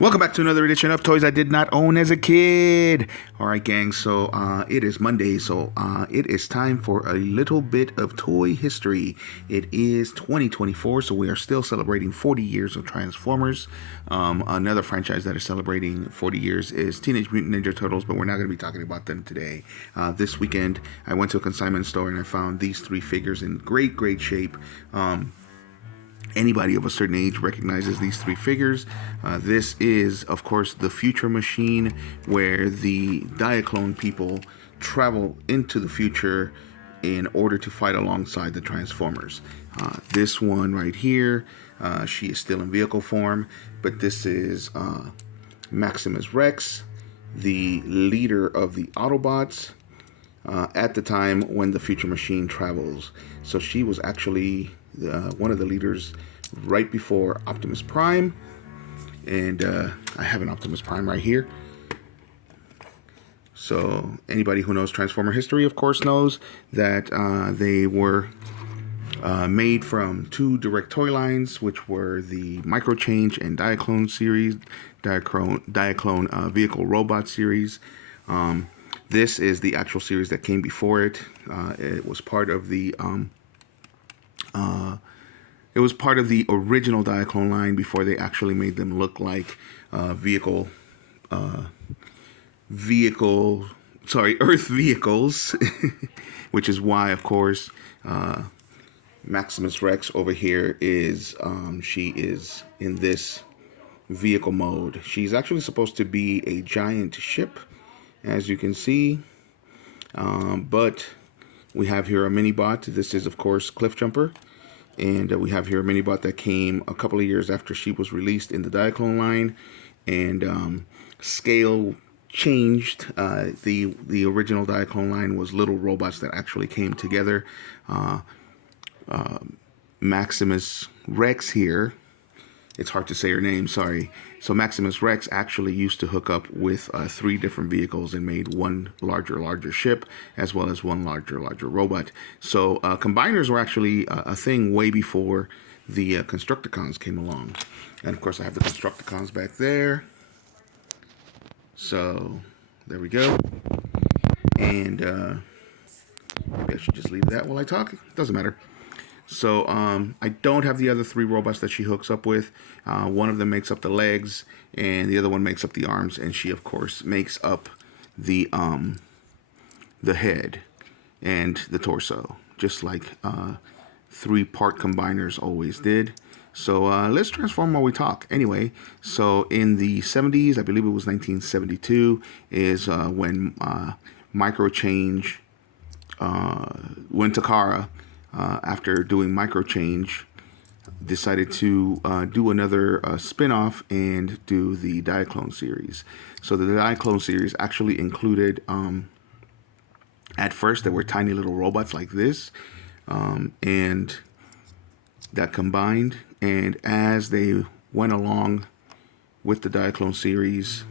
Welcome back to another edition of Toys I Did Not Own as a Kid. All right, gang, so it is Monday, so it is time for a little bit of toy history. It is 2024, so we are still celebrating 40 years of Transformers. Another franchise that is celebrating 40 years is Teenage Mutant Ninja Turtles, but we're not going to be talking about them today. This weekend, I went to a consignment store and I found these three figures in great shape. Anybody of a certain age recognizes these three figures. This is, of course, the Future Machine, where the Diaclone people travel into the future in order to fight alongside the Transformers. This one right here, she is still in vehicle form, but this is Maximus Rex, the leader of the Autobots, at the time when the Future Machine travels. So she was actually one of the leaders right before Optimus Prime, and I have an Optimus Prime right here. So anybody who knows Transformer history, of course, knows that they were made from two direct toy lines, which were the Micro Change and Diaclone series, Diaclone Vehicle Robot series. This is the actual series that came before it. It was part of the original Diaclone line before they actually made them look like Earth vehicles, which is why, of course, Maximus Rex over here is she is in this vehicle mode. She's actually supposed to be a giant ship, as you can see, but we have here a mini bot. This is, of course, Cliff Jumper. And we have here a mini bot that came a couple of years after she was released in the Diaclone line, and scale changed. The original Diaclone line was little robots that actually came together. Maximus Rex here, it's hard to say her name, sorry. So Maximus Rex actually used to hook up with three different vehicles and made one larger ship, as well as one larger robot. So combiners were actually a thing way before the Constructicons came along. And of course I have the Constructicons back there. So there we go. And maybe I should just leave that while I talk. Doesn't matter. So I don't have the other three robots that she hooks up with. One of them makes up the legs, and the other one makes up the arms, and she, of course, makes up the head and the torso, just like three-part combiners always did. So let's transform while we talk. Anyway, so in the 70s, I believe it was 1972, is when Micro Change went to Takara. After doing Micro Change, decided to do another spin-off and do the Diaclone series. So the Diaclone series actually included, at first there were tiny little robots like this, and that combined, and as they went along with the Diaclone series,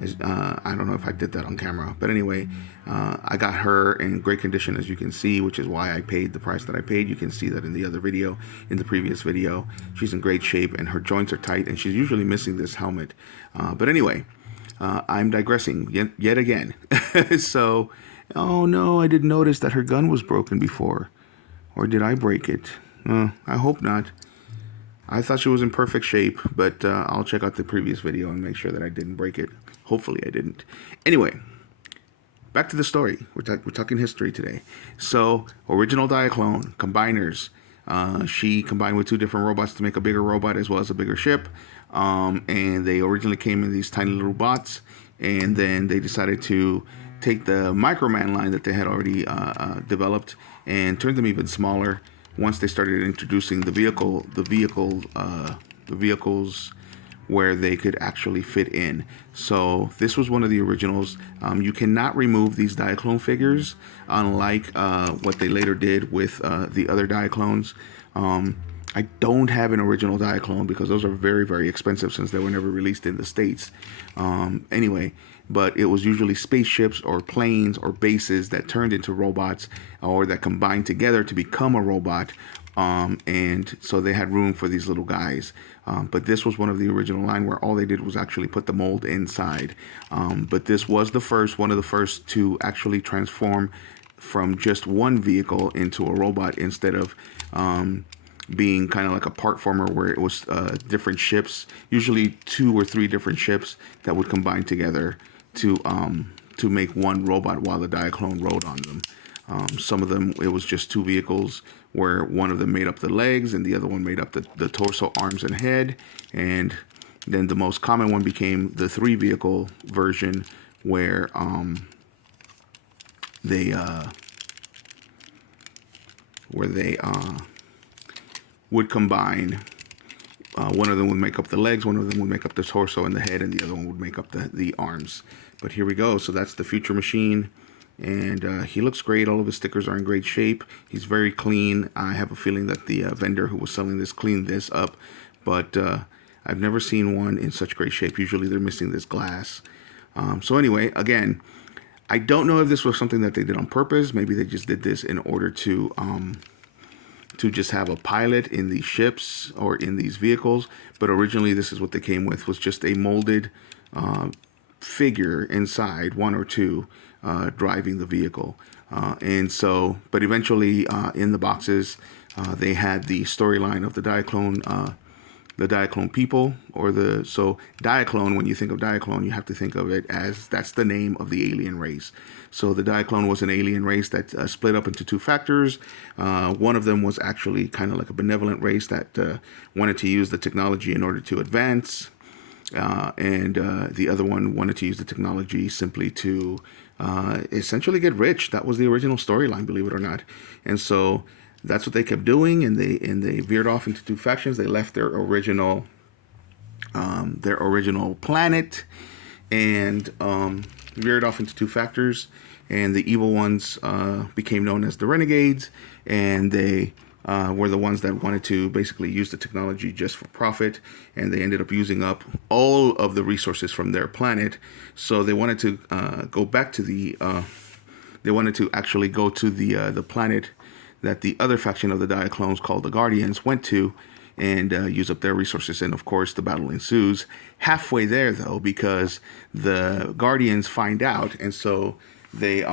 I don't know if I did that on camera, but anyway, I got her in great condition, as you can see, which is why I paid the price that I paid. You can see that in the other video, in the previous video. She's in great shape, and her joints are tight, and she's usually missing this helmet. But anyway, I'm digressing yet again. So, oh no, I didn't notice that her gun was broken before. Or did I break it? I hope not. I thought she was in perfect shape, but I'll check out the previous video and make sure that I didn't break it. Hopefully I didn't. Anyway, back to the story. We're talking history today. So, original Diaclone, combiners. She combined with two different robots to make a bigger robot as well as a bigger ship. And they originally came in these tiny little bots. And then they decided to take the Microman line that they had already developed and turn them even smaller. Once they started introducing the vehicles where they could actually fit in. So this was one of the originals. You cannot remove these Diaclone figures, unlike what they later did with the other Diaclones. I don't have an original Diaclone because those are very expensive since they were never released in the States. Anyway, but it was usually spaceships or planes or bases that turned into robots or that combined together to become a robot, And so they had room for these little guys. But this was one of the original line where all they did was actually put the mold inside. But this was one of the first to actually transform from just one vehicle into a robot instead of being kind of like a part former where it was different ships, usually 2 or 3 different ships that would combine together to make one robot while the Diaclone rode on them. Some of them, it was just 2 vehicles where one of them made up the legs and the other one made up the torso, arms, and head. And then the most common one became the 3 vehicle version where they would combine. One of them would make up the legs, one of them would make up the torso and the head, and the other one would make up the arms. But here we go. So that's the Future Machine. And he looks great. All of his stickers are in great shape. He's very clean. I have a feeling that the vendor who was selling this cleaned this up. But I've never seen one in such great shape. Usually they're missing this glass. So anyway, again, I don't know if this was something that they did on purpose. Maybe they just did this in order to just have a pilot in these ships or in these vehicles. But originally this is what they came with, was just a molded figure inside, 1 or 2, driving the vehicle. And so, but eventually in the boxes, they had the storyline of the Diaclone people, so Diaclone, when you think of Diaclone, you have to think of it as that's the name of the alien race. So the Diaclone was an alien race that split up into 2 factors. One of them was actually kind of like a benevolent race that wanted to use the technology in order to advance. And the other one wanted to use the technology simply to essentially get rich. That was the original storyline, believe it or not. And so that's what they kept doing, and they veered off into 2 factions. They left their original planet and veered off into 2 factors. And the evil ones became known as the Renegades, and they were the ones that wanted to basically use the technology just for profit, and they ended up using up all of the resources from their planet. So they wanted to go back to they wanted to actually go to the planet that the other faction of the Diaclones, called the Guardians, went to, and use up their resources. And of course the battle ensues. Halfway there though, because the Guardians find out, and so they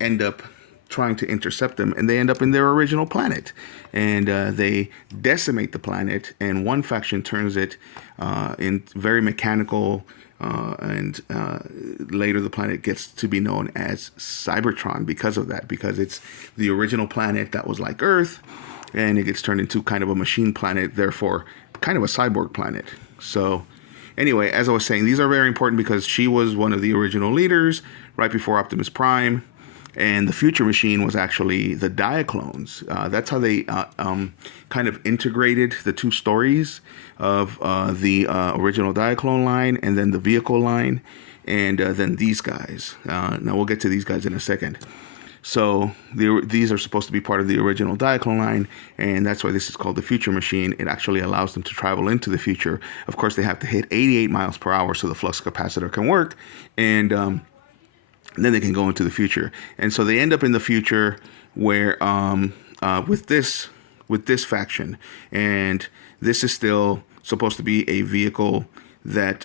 end up trying to intercept them, and they end up in their original planet, and they decimate the planet, and one faction turns it in very mechanical, and later the planet gets to be known as Cybertron because of that, because it's the original planet that was like Earth, and it gets turned into kind of a machine planet, therefore kind of a cyborg planet. So anyway, as I was saying, these are very important because she was one of the original leaders right before Optimus Prime. And the Future Machine was actually the Diaclones. That's how they kind of integrated the 2 stories of the original Diaclone line and then the vehicle line, and then these guys. Now we'll get to these guys in a second. So these are supposed to be part of the original Diaclone line, and that's why this is called the Future Machine. It actually allows them to travel into the future. Of course, they have to hit 88 miles per hour so the flux capacitor can work, and then they can go into the future. And so they end up in the future where with this faction, and this is still supposed to be a vehicle that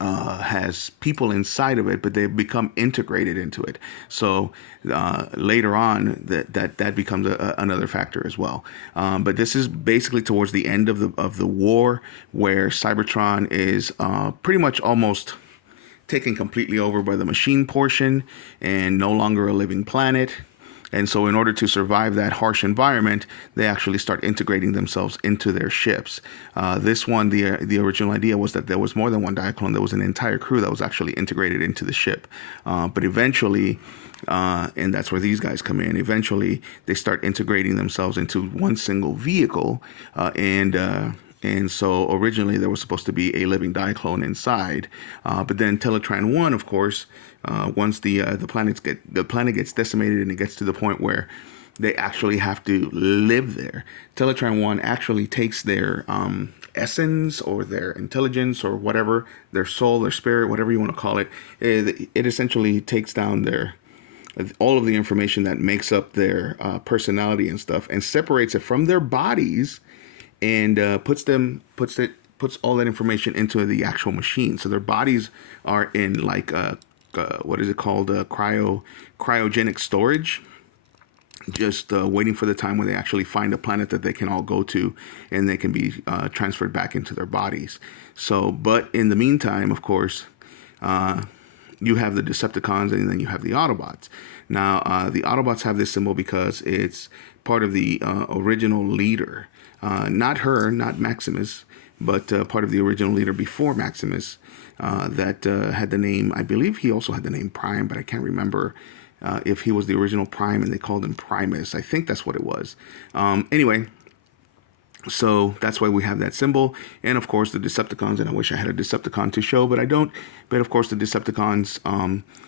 has people inside of it, but they've become integrated into it. So later on, that becomes another factor as well. But this is basically towards the end of the war, where Cybertron is pretty much almost taken completely over by the machine portion and no longer a living planet. And so in order to survive that harsh environment, they actually start integrating themselves into their ships. This one, the original idea was that there was more than one Diaclone. There was an entire crew that was actually integrated into the ship. But eventually, and that's where these guys come in, eventually they start integrating themselves into one single vehicle, and so originally there was supposed to be a living Diaclone inside, but then Teletran 1, of course, once the planet gets decimated and it gets to the point where they actually have to live there, Teletran 1 actually takes their essence or their intelligence or whatever, their soul, their spirit, whatever you want to call it. It essentially takes down all of the information that makes up their personality and stuff, and separates it from their bodies, and puts all that information into the actual machine. So their bodies are in like what is it called, cryogenic storage, just waiting for the time when they actually find a planet that they can all go to, and they can be transferred back into their bodies. So, but in the meantime, of course, you have the Decepticons, and then you have the Autobots. Now, the Autobots have this symbol because it's part of the original leader. Not her, not Maximus, but part of the original leader before Maximus, that had the name, I believe he also had the name Prime, but I can't remember if he was the original Prime and they called him Primus. I think that's what it was. Anyway, so that's why we have that symbol. And of course the Decepticons, and I wish I had a Decepticon to show, but I don't. But of course the Decepticons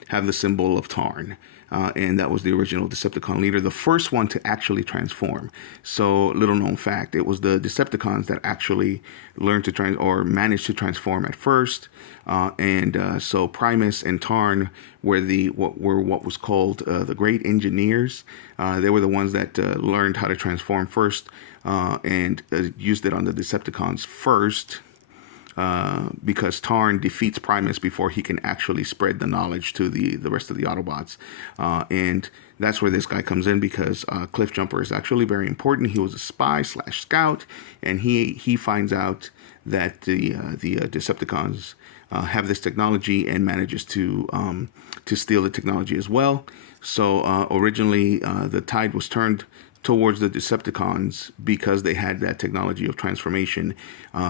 have the symbol of Tarn. And that was the original Decepticon leader, the first one to actually transform. So, little known fact, it was the Decepticons that actually learned to managed to transform at first. So Primus and Tarn were what was called the Great Engineers. They were the ones that learned how to transform first, and used it on the Decepticons first. Because Tarn defeats Primus before he can actually spread the knowledge to the rest of the Autobots. And that's where this guy comes in, because Cliff Jumper is actually very important. He was a spy / scout, and he finds out that the Decepticons have this technology, and manages to steal the technology as well. So originally the tide was turned towards the Decepticons because they had that technology of transformation,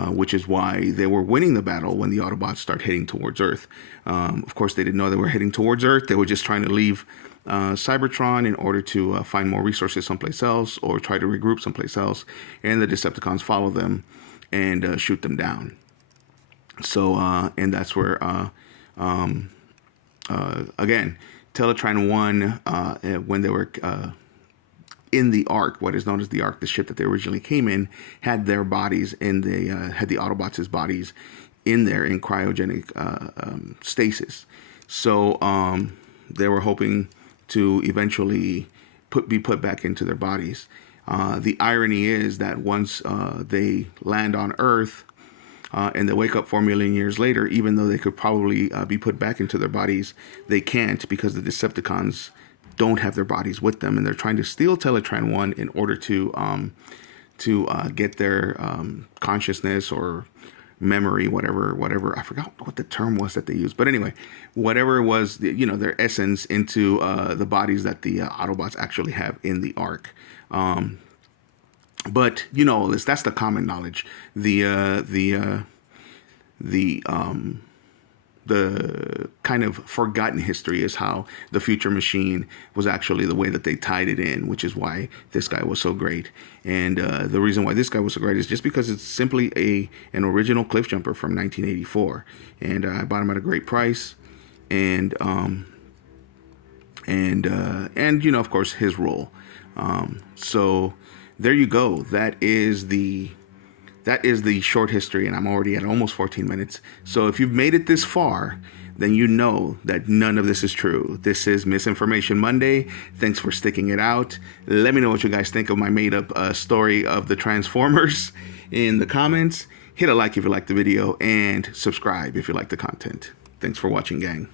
which is why they were winning the battle when the Autobots start heading towards Earth. Of course, they didn't know they were heading towards Earth. They were just trying to leave Cybertron in order to find more resources someplace else, or try to regroup someplace else. And the Decepticons follow them and shoot them down. So, and that's where, again, Teletran 1, when they were in the Ark, what is known as the Ark, the ship that they originally came in, had their bodies in had the Autobots' bodies in there in cryogenic stasis. So they were hoping to eventually be put back into their bodies. The irony is that once they land on Earth, and they wake up 4 million years later, even though they could probably be put back into their bodies, they can't, because the Decepticons don't have their bodies with them, and they're trying to steal Teletran 1 in order to get their consciousness or memory, whatever. I forgot what the term was that they used, but anyway, whatever it was, their essence, into the bodies that the Autobots actually have in the Ark. But that's the common knowledge. The kind of forgotten history is how the Future Machine was actually the way that they tied it in, which is why this guy was so great. And the reason why this guy was so great is just because it's simply an original Cliff Jumper from 1984, and I bought him at a great price, and of course his role. So there you go. That is the short history, and I'm already at almost 14 minutes. So if you've made it this far, then you know that none of this is true. This is Misinformation Monday. Thanks for sticking it out. Let me know what you guys think of my made-up story of the Transformers in the comments. Hit a like if you like the video, and subscribe if you like the content. Thanks for watching, gang.